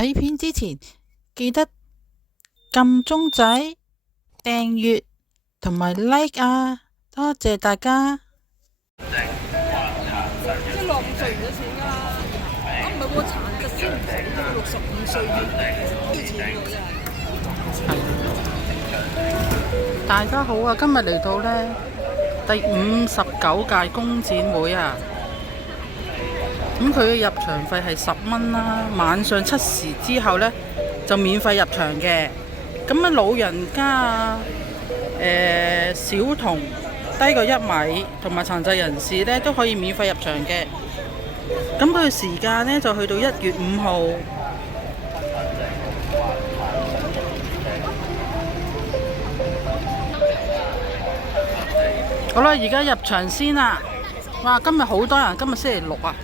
睇片之前記得撳鐘仔、訂閱同埋 like 啊！多謝大家。即係65歲唔使錢㗎啦，唔係喎，殘疾先唔使到65歲要錢喎真係。大家好啊！今日嚟到呢第59屆工展會啊！咁佢嘅入場費係10蚊啦，晚上7時之後呢，就免費入場嘅。咁啊，老人家啊、小童低過1米同埋殘疾人士呢都可以免費入場嘅。咁佢嘅時間呢，就去到1月5號。好啦，而家入場先啦！哇，今日好多人，今日星期6啊！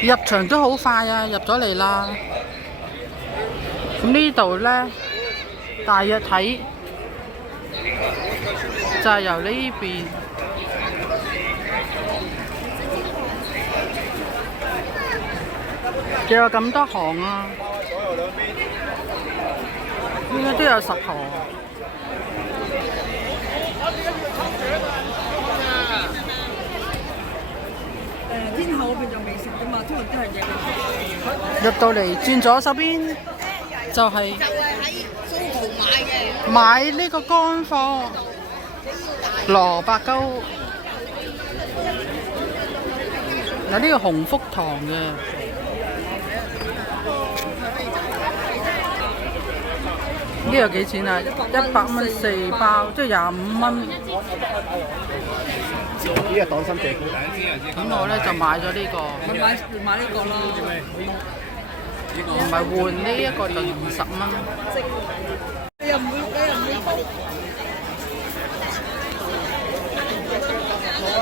入場都好快啊，入咗嚟啦。咁呢度呢，大約睇就係由呢邊。有咁多行啊，應該都有10行。天后嗰邊就未食㗎嘛，天后都係嘢。入到嚟轉左手邊就係喺蘇豪買呢個乾貨蘿蔔糕，有呢個鴻福堂嘅。呢個幾錢啊？100蚊4包，即係25蚊。呢個黨參謝股。咁我呢就買咗呢個，買呢個咯，唔係換呢一個就20蚊。你又唔會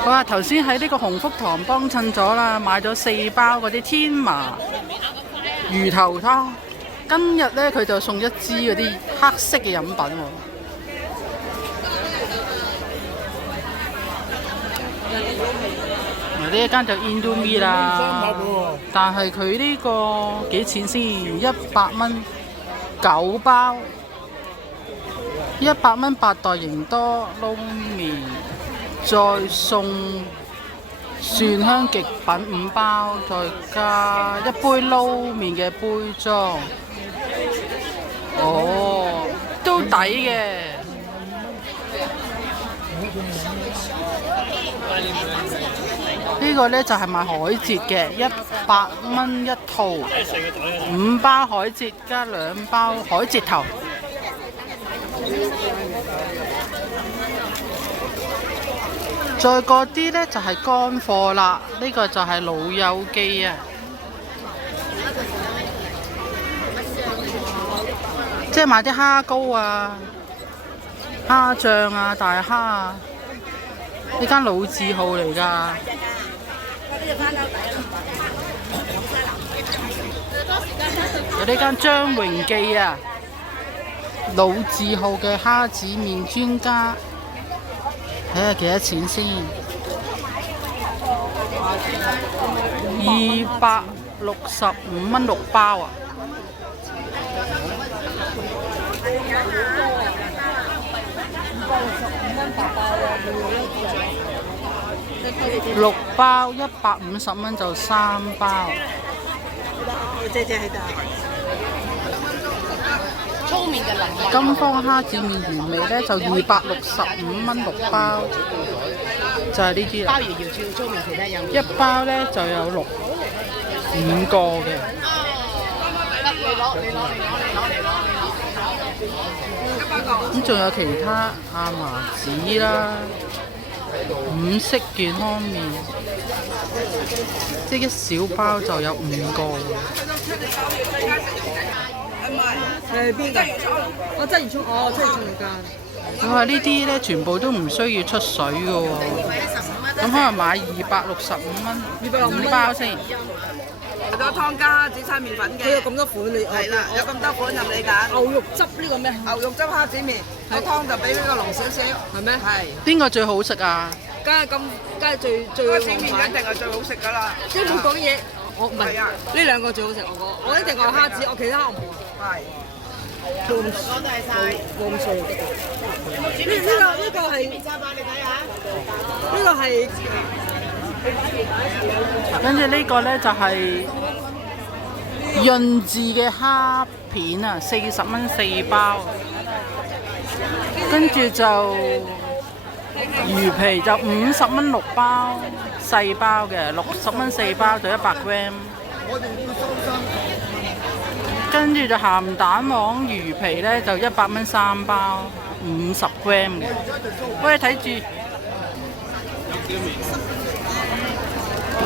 好啊！頭先喺呢個鴻福堂幫襯咗啦，買咗4包嗰啲天麻魚頭湯。今日呢，佢就送1支嗰啲黑色嘅飲品喎。呢一間就 Indomie 啦，但係佢呢個幾錢先？100蚊9包，100蚊8袋營多撈麵，再送蒜香極品5包，再加1杯撈麵嘅杯裝。哦，都抵嘅。呢個呢就係賣海蜇嘅，100蚊1套，5包海蜇加2包海蜇頭。再過啲呢就係乾貨啦，呢個就係老友記啊。即係買啲蝦膏啊、蝦醬啊、大蝦啊，呢間老字號嚟㗎。有呢間張榮記啊，老字號嘅蝦子麵專家，睇下幾多錢先？265蚊6包啊！6包150蚊就3包。姐姐喺度。粗麵嘅能金方蝦子麵原味呢，就265蚊6包，就係呢啲啦。鮑魚瑤柱粗麵其他有。一包呢就有5個嘅。咁仲有其他亞麻籽啦，5色健康麵，即係一小包就有5個。係邊個？我鰂魚涌，鰂魚涌間。哇！呢啲呢全部都唔需要出水嘅喎。咁可能買265蚊5包先。有咗湯加紫菜麵粉佢有嘅，咁多款你係啦，有咁多款任你揀。牛肉汁呢個咩？牛肉汁蝦子麵，個湯就比呢個濃少少，係咩？係。邊個最好食啊？梗係最蝦子麵王牌一定係最好食㗎啦。即係冇講嘢，我唔係係啊呢兩個最好食，我一定愛蝦子，我其他我冇啊。係。冇咁碎。呢個係呢個係跟住呢個呢，就係潤字嘅蝦片啊，40蚊4包。跟住就魚皮就50蚊6包，細包嘅60蚊4包，就100 gram。跟住就鹹蛋黃魚皮呢，就100蚊3包，50 gram 嘅。喂，睇住。就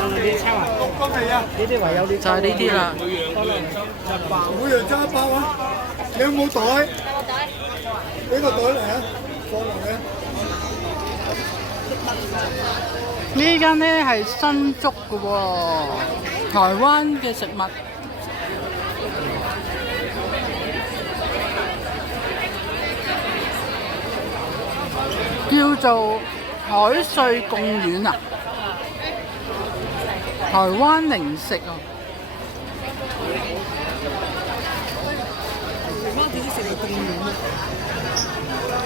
係呢啲啦。每樣揸一包啊！你有冇袋？俾個袋嚟啊！放落去。呢間呢係新竹嘅喎，台灣嘅食物。叫做海穗貢丸啊，台灣零食啊。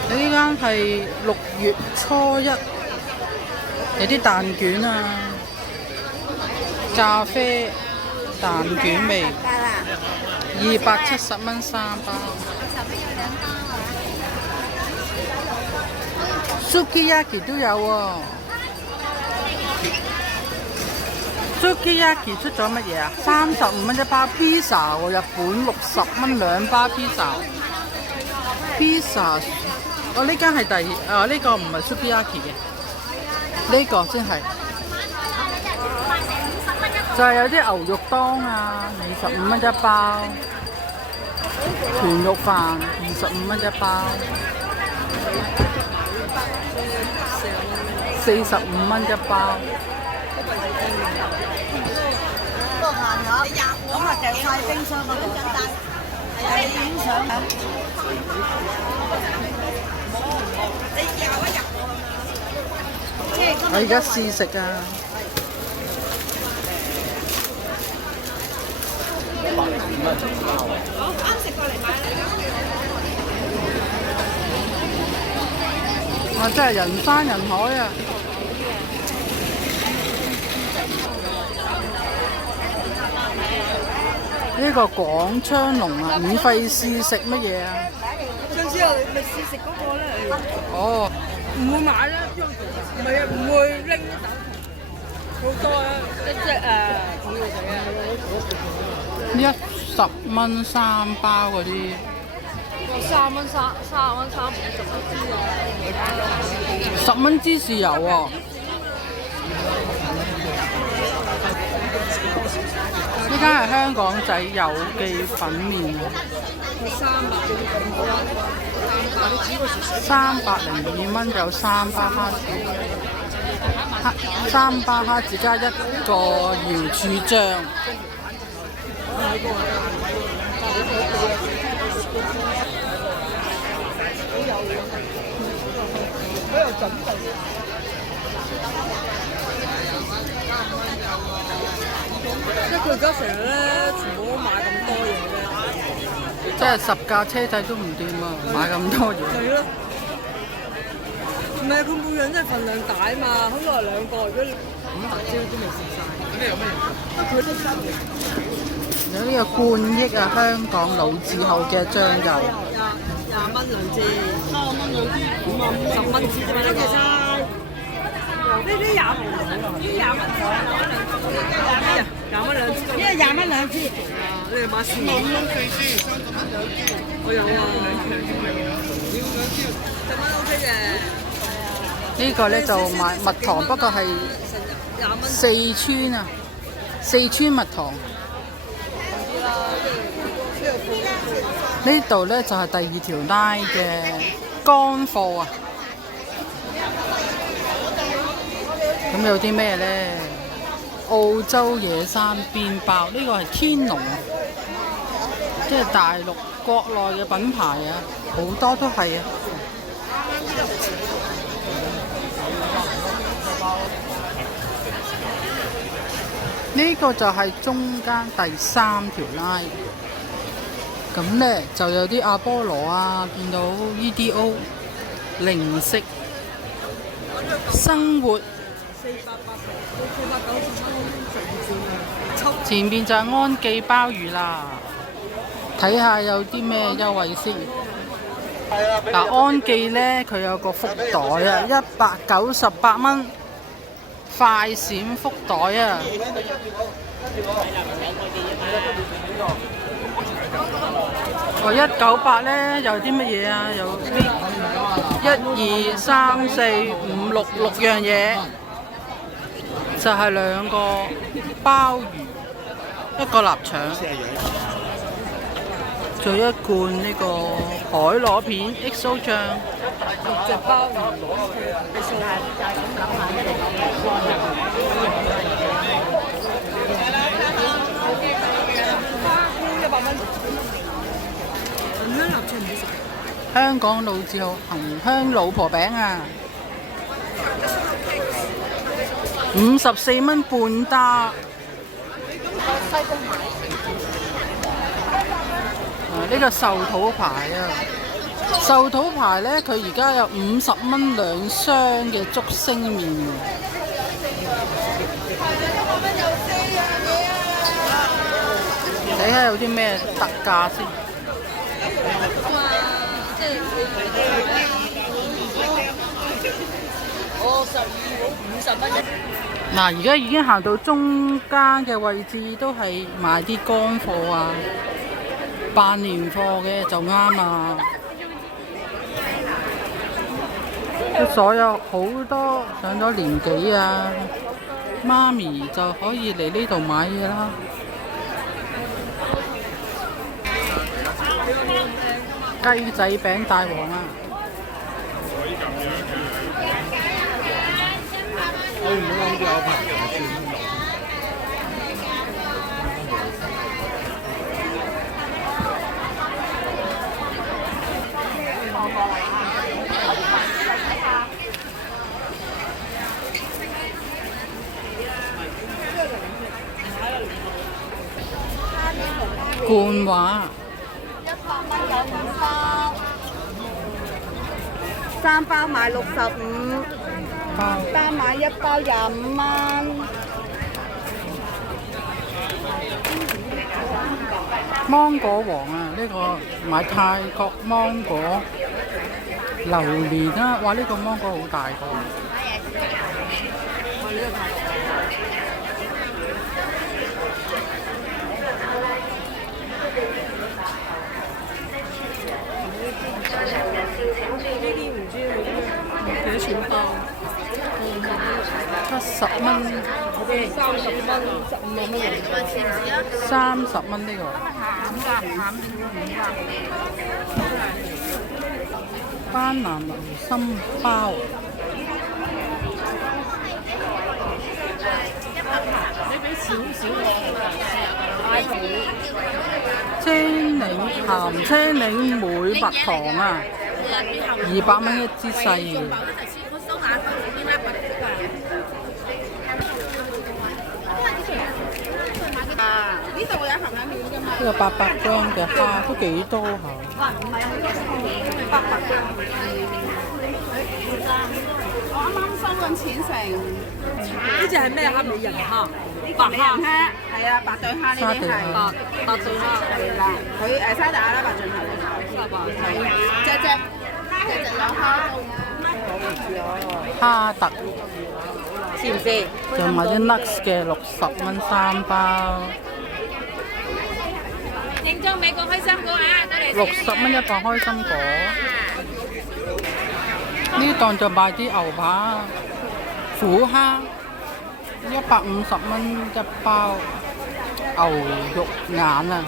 呢間係6月初1，有啲蛋卷啊，咖啡蛋卷味，270蚊3包。Sukiyaki 都有喎，Sukiyaki 出咗乜嘢啊？35蚊一包 pizza 喎，日本60蚊2包 pizza。哦，呢間係呢個唔係 Sukiyaki 嘅，呢個先係。就係有啲牛肉當啊，25蚊一包，豚肉飯25蚊一包。45蚊一包。個飯盒，咁啊掉晒冰箱嗰度。係啊，你影相啊？你入一入我而家試食啊！好，啱食過嚟買啦。哇！真係人山人海啊！呢個廣昌隆啊，免費試食乜嘢啊？上次我咪試食嗰個咧，哦，唔會買啦，唔係啊，唔會拎走，好多啊，一隻點要死啊10蚊3包嗰啲。 30蚊350支啊！10蚊芝士油喎。呢間係香港仔有記粉麵，302蚊有3包蝦子，3包蝦子加1個瑤柱醬。即係佢而家成日咧，全部都買咁多嘢咧，即係10架車仔都唔掂啊！買咁多嘢。係咯。唔係佢每樣真係份量大啊嘛，好似話2個，如果500支都未食晒。咁你有咩用？佢都收嘅。有呢個冠益啊，香港老字號嘅醬油。20蚊2支，30蚊2支，10蚊支啫嘛，多謝晒。呢啲20蚊，20蚊2支，呢個20蚊2支。你哋買15蚊4支，30蚊2支。我有啊，10蚊 OK 嘅。呢個咧就買蜜糖，不過係四川啊，四川蜜糖。呢度咧就係第2條拉嘅乾貨啊。咁有啲咩咧？澳洲野生邊包，呢個係天龍，即係大陸國內嘅品牌啊，好多都係啊。呢個就係中間第3條拉，咁呢就有啲阿波羅啊，見到 EDO 零食生活，前面就係安記鮑魚啦，睇下有啲咩優惠先。嗱，安記呢，佢有個福袋啊，198蚊。快閃福袋啊！哦，198呢，有啲乜嘢啊？有1、2、3、4、5、6樣嘢，就係2個鮑魚，1個臘腸，仲有1罐呢個海螺片 XO 醬。6隻鮑魚，香港老字號恒香老婆餅啊，54蚊半打。呢個壽桃牌啊！壽桃牌呢，佢而家有50蚊2箱嘅竹升麵。睇下有啲咩特價先。嗱，而家已經行到中間嘅位置，都係賣啲乾貨啊，辦年貨嘅就啱啦。所有好多上咗年紀啊，媽咪就可以嚟呢度買嘢啦。雞仔餅大王啊！我唔好諗住有朋友算。罐話100蚊有5包，3包買65，單買1包25蚊。芒果王啊！呢個買泰國芒果榴蓮啊！哇！呢個芒果好大個。幾多錢包？70蚊。30蚊呢個。班蘭流心包。你俾少少青檸鹹青檸莓蜜糖啊，200蚊一支細嘅。呢度會有鹹蛋片㗎嘛？呢個800g嘅蝦都幾多下。800g。我啱啱收緊錢成。呢隻係咩蝦？美人蝦。白蝦係啊，白對蝦呢啲係白對蝦係啦，佢沙特阿拉伯進口嘅，係隻有蝦蝦特，知唔知？就買啲 nuts 嘅60蚊3包。認咗美國開心果啊！多嚟60蚊1個開心果。呢檔就賣啲牛扒、虎蝦。150蚊1包牛肉眼啊！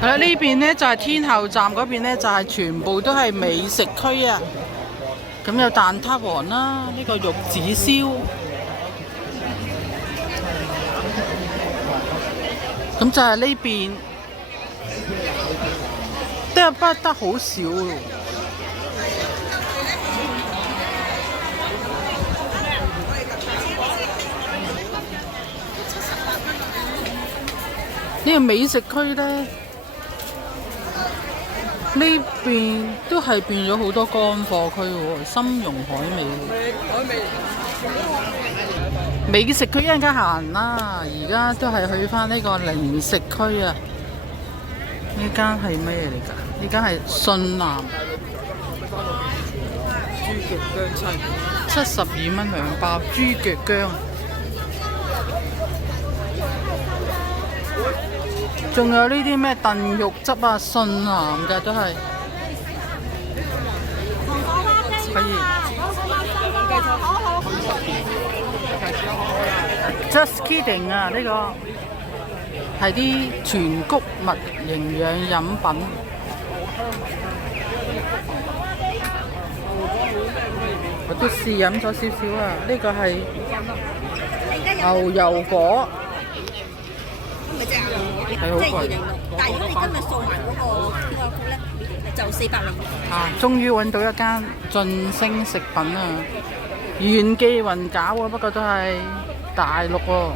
睇啦，呢邊呢就係天后站，嗰邊呢就係全部都係美食區啊。咁有蛋撻王啦，呢個玉子燒。咁就係呢邊，得好少咯。呢個美食區呢，呢邊都係變咗好多乾貨區喎，參茸海味。美食區一陣間行啦，而家都係去返呢個零食區啊！呢間係咩嚟㗎？呢間係信南豬腳薑72蚊2包豬腳薑。仲有呢啲咩燉肉汁啊，信南嘅都係可以。Just kidding 啊！呢個係啲全穀物營養飲品。我都試飲咗少少啊！呢個係牛油果。係好貴，但係如果你今日掃埋嗰個 QR code 咧，就400零。啊！終於揾到一間晉升食品啊！元記雲餃喎，不過都係大陸喎。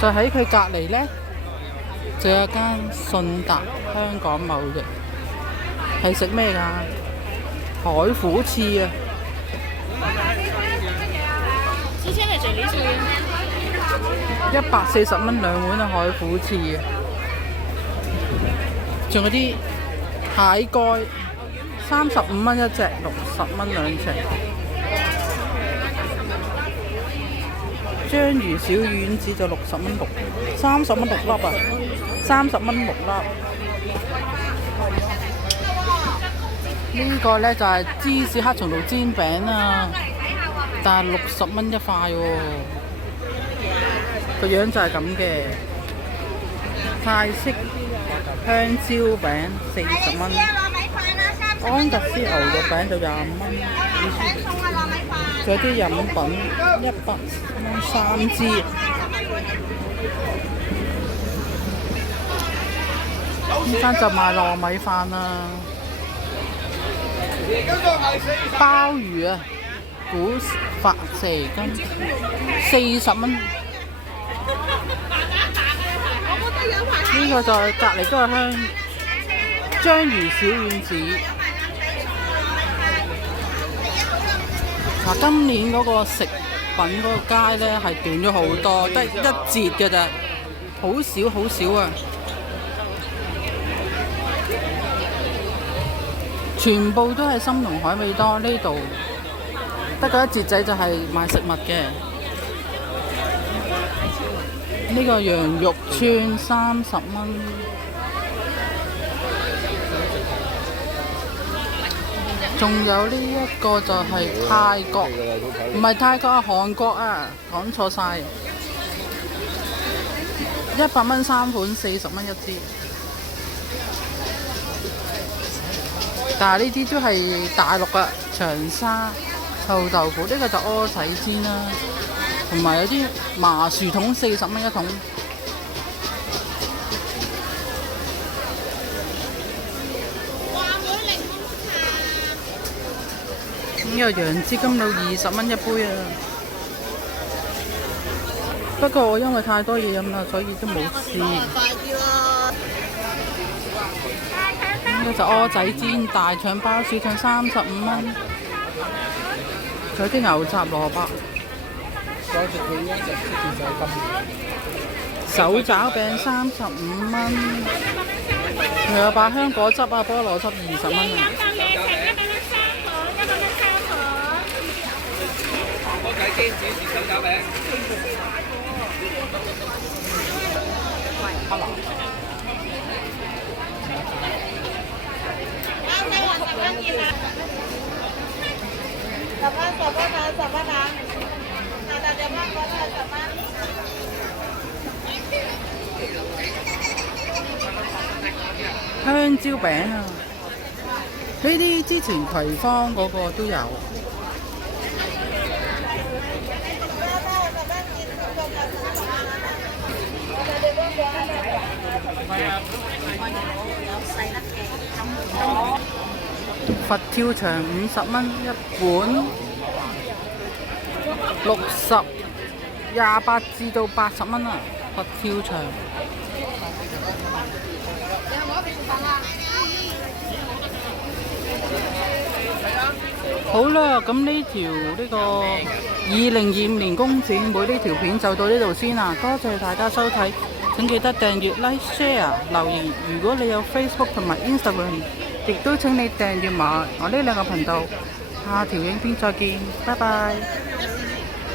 就喺佢隔離呢，就有間信達香港貿易，係食咩㗎？海虎翅啊！之前係最理想140蚊2碗啊，海虎翅啊！仲有啲蟹蓋，35蚊一隻，60蚊2隻。章魚小丸子就60蚊6 ，30蚊6粒啊！30蚊6粒。呢個呢就係芝士黑松露煎餅啊，但係60蚊一塊喎。個樣就係咁嘅。泰式香蕉餅40蚊，安格斯牛肉餅就25蚊。仲有啲飲品100蚊3支。呢間就賣糯米飯啦。鮑魚啊，古法蛇羹40蚊。呢個就係隔離都係章魚小丸子。嗱，今年嗰個食品嗰個街呢係短咗好多，得1節嘅咋，好少好少啊！全部都係參茸海味多，呢度得個1節仔就係賣食物嘅。呢個羊肉串30蚊。仲有呢一個就係泰國，唔係泰國啊，韓國啊，講錯晒。100蚊3款，40蚊1支。但係呢啲都係大陸啊，長沙臭豆腐，呢個就蚵仔煎啦，同埋有啲麻薯筒40蚊一桶。呢個楊枝甘露20蚊一杯啊！不過我因為太多嘢飲啦，所以都冇試。呢個就蚵仔煎大腸包小腸35蚊，仲有啲牛雜蘿蔔。手抓餅35蚊，仲有百香果汁啊、菠蘿汁20蚊啊！蚵仔煎指示手抓餅。香蕉餅啊！呢啲之前葵芳嗰個都有。佛跳牆50蚊一碗，60、28至到80蚊啊！佛跳牆。好啦，咁呢條呢個2025年工展會呢條片就到呢度先啦，多謝大家收睇，請記得訂閱、like、share、留言。如果你有 Facebook 同埋 Instagram， 亦都請你訂閱埋我呢兩個頻道。下條影片再見，拜拜。